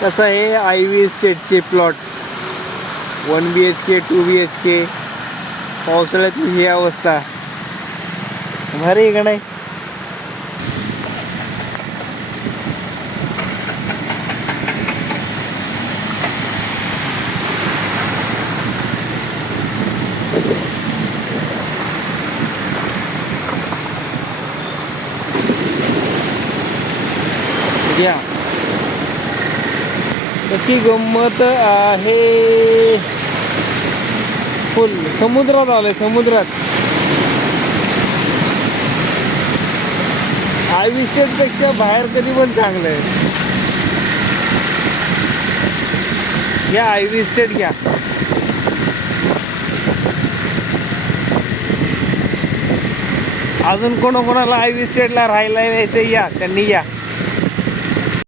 कसं आहे I V इस्टेटचे प्लॉट 1 BHK 2 BHK पावसाळ्यातली ही अवस्था भारी आहे का नाही. घ्या कशी गंमत आहे. फुल समुद्रात आलोय समुद्रात. आय व्ही स्टेटपेक्षा बाहेर कधी पण चांगलं आहे. घ्या आय व्ही स्टेट घ्या. अजून कोणाला आय व्ही स्टेटला राहायला यायचं या त्यांनी या.